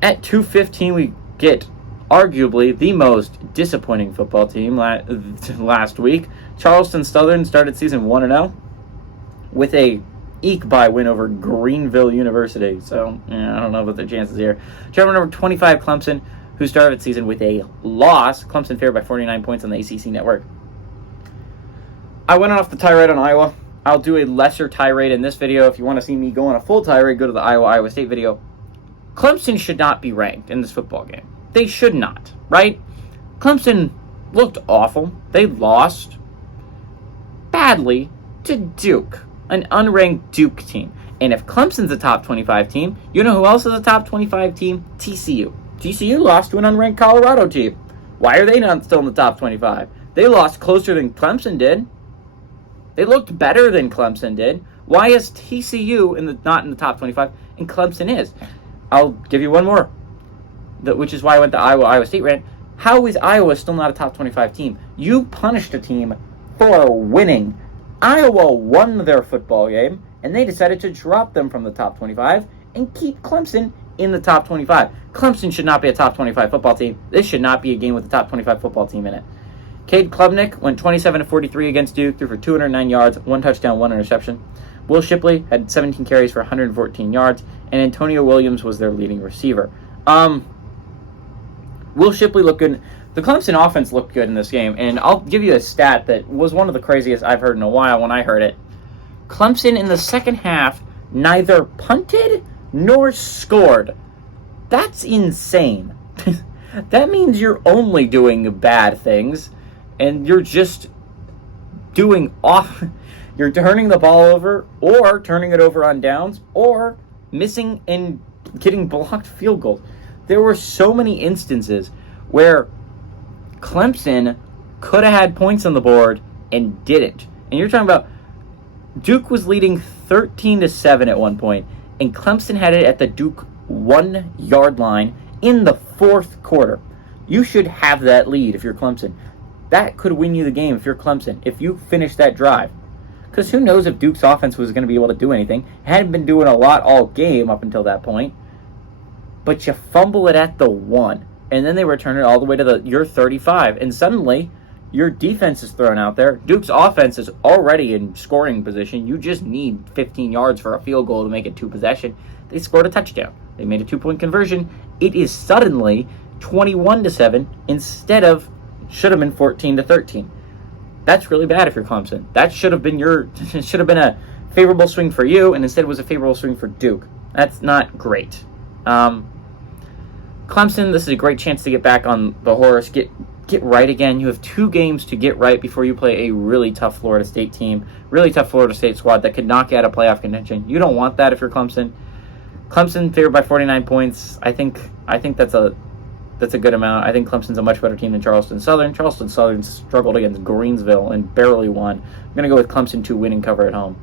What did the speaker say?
At 2:15, we get arguably the most disappointing football team last week. Charleston Southern started season 1-0 with a eke-by win over Greenville University. So, I don't know about their chances here. Trevor number 25, Clemson, who started the season with a loss. Clemson favored by 49 points on the ACC network. I went off the tirade on Iowa. I'll do a lesser tirade in this video. If you want to see me go on a full tirade, go to the Iowa State video. Clemson should not be ranked in this football game. They should not, right? Clemson looked awful. They lost badly to Duke, an unranked Duke team. And if Clemson's a top 25 team, you know who else is a top 25 team? TCU. TCU lost to an unranked Colorado team. Why are they not still in the top 25? They lost closer than Clemson did. They looked better than Clemson did. Why is TCU not in the top 25 and Clemson is? I'll give you one more, which is why I went to Iowa State rant. How is Iowa still not a top 25 team? You punished a team for winning. Iowa won their football game, and they decided to drop them from the top 25 and keep Clemson in the top 25. Clemson should not be a top 25 football team. This should not be a game with a top 25 football team in it. Cade Klubnik went 27-43 against Duke, threw for 209 yards, 1 touchdown, 1 interception. Will Shipley had 17 carries for 114 yards, and Antonio Williams was their leading receiver. Will Shipley looked good. The Clemson offense looked good in this game, and I'll give you a stat that was one of the craziest I've heard in a while when I heard it. Clemson in the second half neither punted nor scored. That's insane. That means you're only doing bad things, and you're just doing off. You're turning the ball over, or turning it over on downs, or missing and getting blocked field goals. There were so many instances where Clemson could have had points on the board and didn't. And you're talking about Duke was leading 13-7 at one point, and Clemson had it at the Duke 1 yard line in the fourth quarter. You should have that lead if you're Clemson. That could win you the game if you're Clemson, if you finish that drive. Because who knows if Duke's offense was going to be able to do anything. It hadn't been doing a lot all game up until that point. But you fumble it at the 1, and then they return it all the way to your 35, and suddenly your defense is thrown out there. Duke's offense is already in scoring position. You just need 15 yards for a field goal to make it 2 possession. They scored a touchdown. They made a 2-point conversion. It is suddenly 21-7 instead of should have been 14-13. That's really bad if you're Clemson. That should have been a favorable swing for you, and instead it was a favorable swing for Duke. That's not great. Clemson, this is a great chance to get back on the horse, get right again. You have 2 games to get right before you play a really tough Florida State team, really tough Florida State squad that could knock you out of playoff contention. You don't want that if you're Clemson. Clemson favored by 49 points. I think that's a good amount. I think Clemson's a much better team than Charleston Southern. Charleston Southern struggled against Greensville and barely won. I'm going to go with Clemson to win and cover at home.